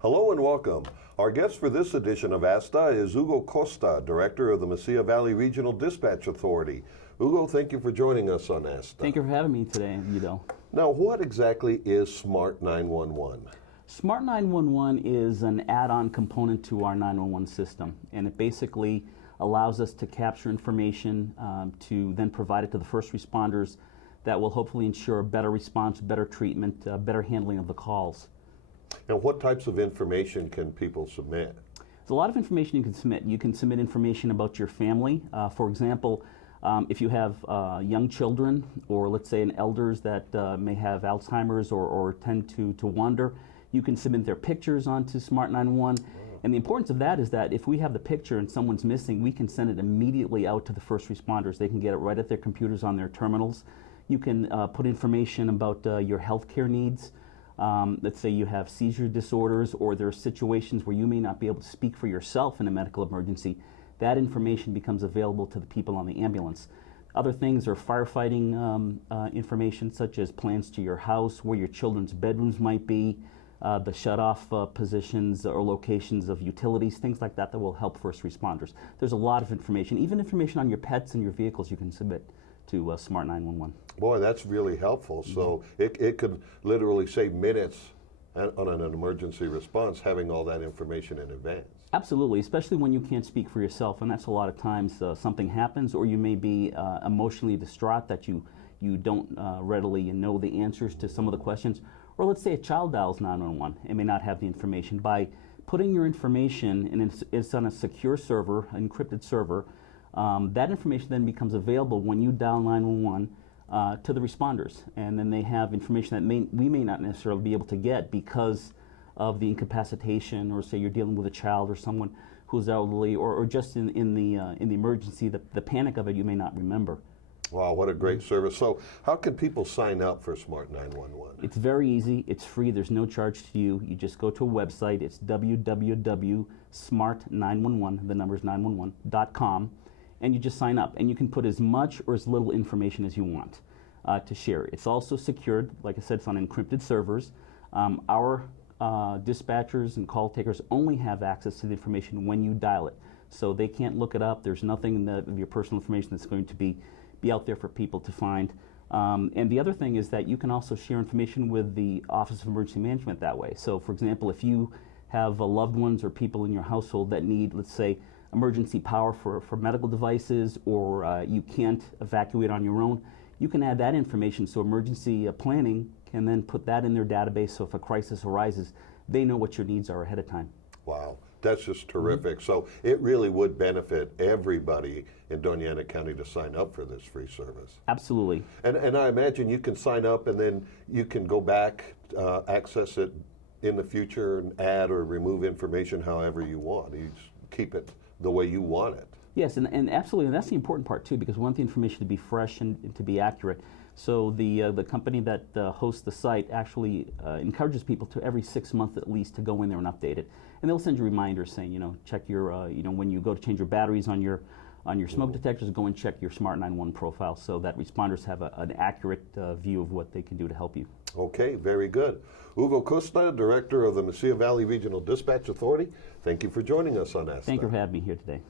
Hello and welcome. Our guest for this edition of ASTA is Hugo Costa, Director of the Mesilla Valley Regional Dispatch Authority. Hugo, thank you for joining us on ASTA. Thank you for having me today, Udo. Now, what exactly is Smart 911? Smart 911 is an add-on component to our 911 system, and it basically allows us to capture information to then provide it to the first responders that will hopefully ensure better response, better treatment, better handling of the calls. And what types of information can people submit? There's a lot of information you can submit. You can submit information about your family. For example, if you have young children, or let's say elders that may have Alzheimer's or tend to wander, you can submit their pictures onto Smart 911. And the importance of that is that if we have the picture and someone's missing, we can send it immediately out to the first responders. They can get it right at their computers on their terminals. You can put information about your healthcare needs. Let's say you have seizure disorders, or there are situations where you may not be able to speak for yourself in a medical emergency. That information becomes available to the people on the ambulance. Other things are firefighting information, such as plans to your house, where your children's bedrooms might be, the shut-off positions or locations of utilities, things like that will help first responders. There's a lot of information, even information on your pets and your vehicles you can submit to Smart 911. Boy, that's really helpful. So it could literally save minutes on an emergency response, having all that information in advance. Absolutely, especially when you can't speak for yourself, and that's a lot of times something happens, or you may be emotionally distraught that you don't readily know the answers to some of the questions. Or let's say a child dials 911 and may not have the information. By putting your information, and it's on a secure server, an encrypted server, that information then becomes available when you dial 911 to the responders. And then they have information that we may not necessarily be able to get because of the incapacitation, or say you're dealing with a child or someone who's elderly, or just in the emergency, the panic of it you may not remember. Wow, what a great service. So how can people sign up for Smart 911? It's very easy. It's free. There's no charge to you. You just go to a website. It's www.smart911, the number's 911.com, and you just sign up. And you can put as much or as little information as you want to share. It's also secured. Like I said, it's on encrypted servers. Our dispatchers and call takers only have access to the information when you dial it. So they can't look it up. There's nothing in your personal information that's going to be out there for people to find. And the other thing is that you can also share information with the Office of Emergency Management that way. So for example, if you have loved ones or people in your household that need, let's say, emergency power for medical devices, or you can't evacuate on your own, you can add that information so emergency planning can then put that in their database, so if a crisis arises, they know what your needs are ahead of time. Wow, that's just terrific. So it really would benefit everybody in Doña Ana County to sign up for this free service. Absolutely. And I imagine you can sign up and then you can go back, access it in the future, and add or remove information however you want. You just keep it the way you want it. Yes, and absolutely, and that's the important part too, because we want the information to be fresh and to be accurate. So the company that hosts the site actually encourages people to every 6 months at least to go in there and update it. And they'll send you reminders saying, check your, when you go to change your batteries on your smoke detectors, go and check your Smart 911 profile so that responders have an accurate view of what they can do to help you. Okay, very good. Hugo Costa, Director of the Mesilla Valley Regional Dispatch Authority, thank you for joining us on ASTA. Thank you for having me here today.